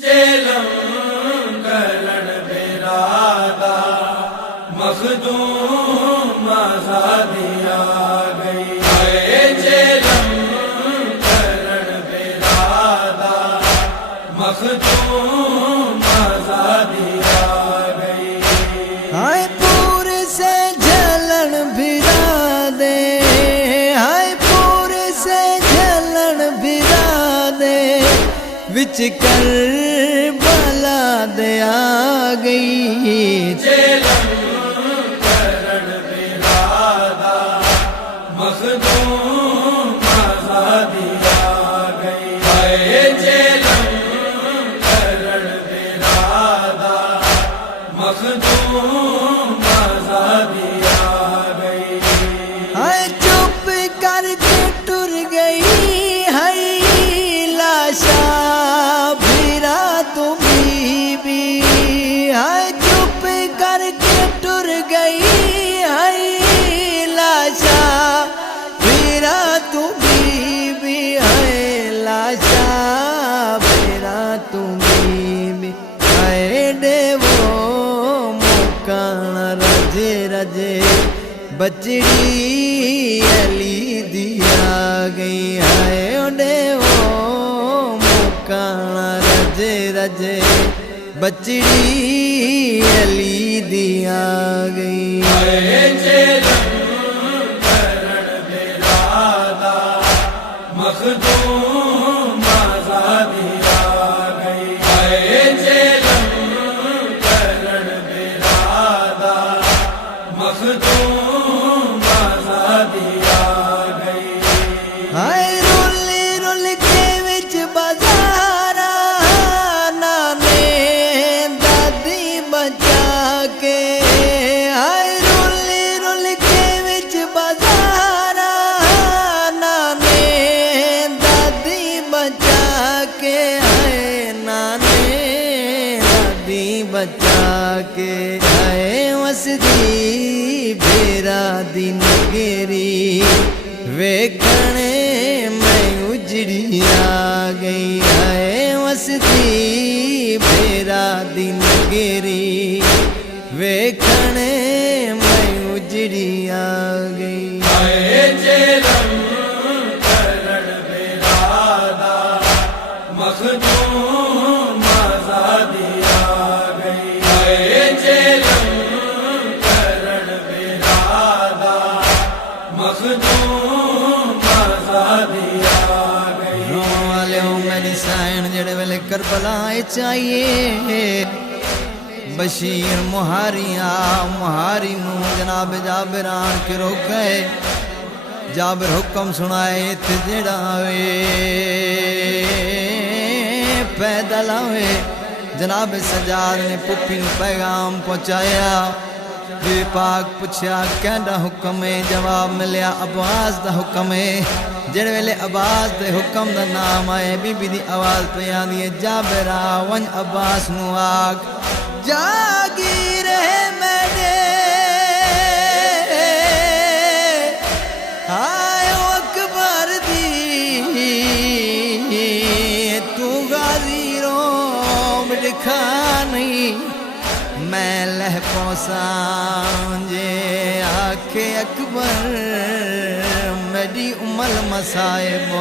جیلم کرن بیرادا مخدوم آزادی آ گئی ہے جیلم کرن بیرادا مخدوم آزادی آ گئی ہائے پور سے جلن بھرا دے ہائے پور سے جلن بھرا دے وچ کربلا دے آ گئی جیلم کرن بیرادا مخدوم آزادی آ گئی ہے جیلم کرن بیرادا مخدوم آزادی آ گئی ہائے چپ کر کے ٹر گئی ہائی لاشا بھیرا تو بی بی ہائے چپ کر کے ٹر گئی ہائی لاشا بھیرا تو بی بی ہائے لاشا بھیرا تو بی بی ہائے دیو مکان رجے رجے بچڑی علی دیا گئی ہے اڈے وہ مکانا رجے رجے بچڑی علی دیا گئی ہے جیلم کرن بیرادا مخدوم آزادی آ گئی ہے جیلم کرن بیرادا مخدوم آزادی آ گئی ہائے رول رول کے وچ بازارا نانے دادی بچا کے ہائے رول رول کے وچ بازارا نانے دادی بچا کے ہائے نانے دادی بچا کے ہائے وسدی بھیرا دی نگری ویکھنے میں اجڑی آ گئی ہے وسدی بھیرا دی نگری ویکھنے میں اجڑی آ گئی ہے جیلم کرن بیرادا مخدوم آزادی آ گئی ہے جیلم کرن بیرادا مخدوم آزادی آ گئی رونے والے ہو میری سائن جڑے ویلے کربلا چاہیے بشیر مہاری منہ جناب جابر آن کے روک گئے جابر حکم سنائے تھے جڑا وے پیدل آوے جناب سجاد نے پپی نو پیغام پہنچایا بی پاک پوچھیا کینڈا حکم ہے جواب ملیا عباس دا حکم ہے جڑے ویلے عباس دے حکم دا نام آئے بی بی دی آواز پہ آدھی ہے جابرا ون عباس نو آگ جاگی رہے میرے آئے اکبر دی تو غازی روم دکھا نہیں میں لہ پوسان جے آکھے اکبر میری امل مسائب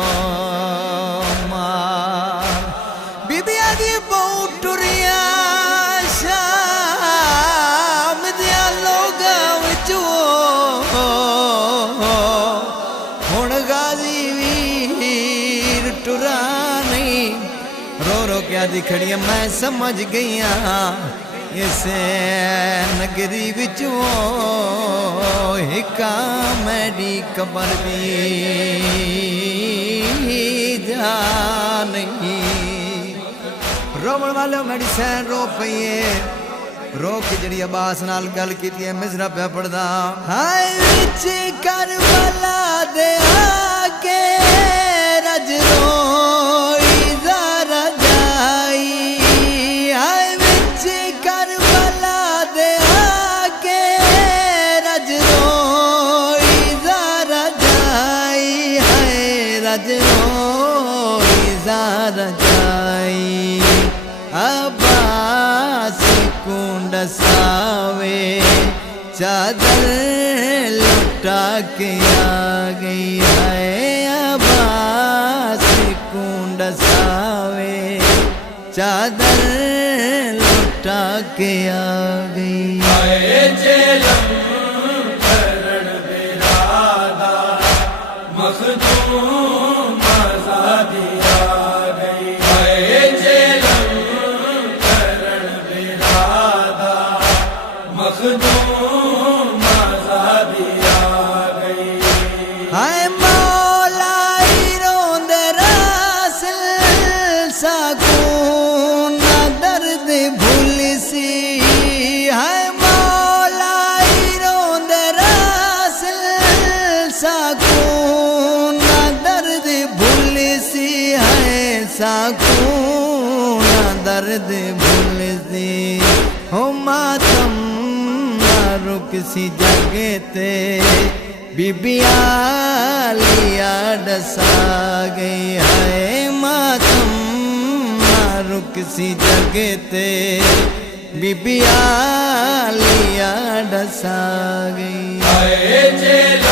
مار بی بی آدھی بہت ٹریا شام دیا لوگا وچو ہون غازی ویر ٹرا نہیں رو رو کیا دکھڑی میں سمجھ گیا اسے نگری بچو ہکا میری قبر بھی جا نہیں رومن والے میری سین رو پئیے رو کے جڑی عباس نال گل کیتی ہے مزرا پہ پڑھدا ہائے وچ کربلا دے آکے رج روئی زارا جائی ہائے وچ کربلا دے آکے رج روئی زارا جائی ہائے رج روئی زارا جائی چادر لٹا کے آ گئی ہے عباس کنڈ ساوے چادر لٹا کے آ گئی اے چیلم کرن برادر مخدوم آزادی آ گئی اے چیلم کرن برادر مخدوم آزادی آ گئی ہائے مولا روند راسل سکون نہ درد بھول سی ہائے مولا روند راسل سکون نہ درد بھول سی ہے سکون نہ درد بھول سی ہو ماتم نہ رک سی جگتے بی بی عالیہ ڈسا گئی ہے ماتم نہ رک سی جگتے بی بی عالیہ ڈسا گئی اے چیلم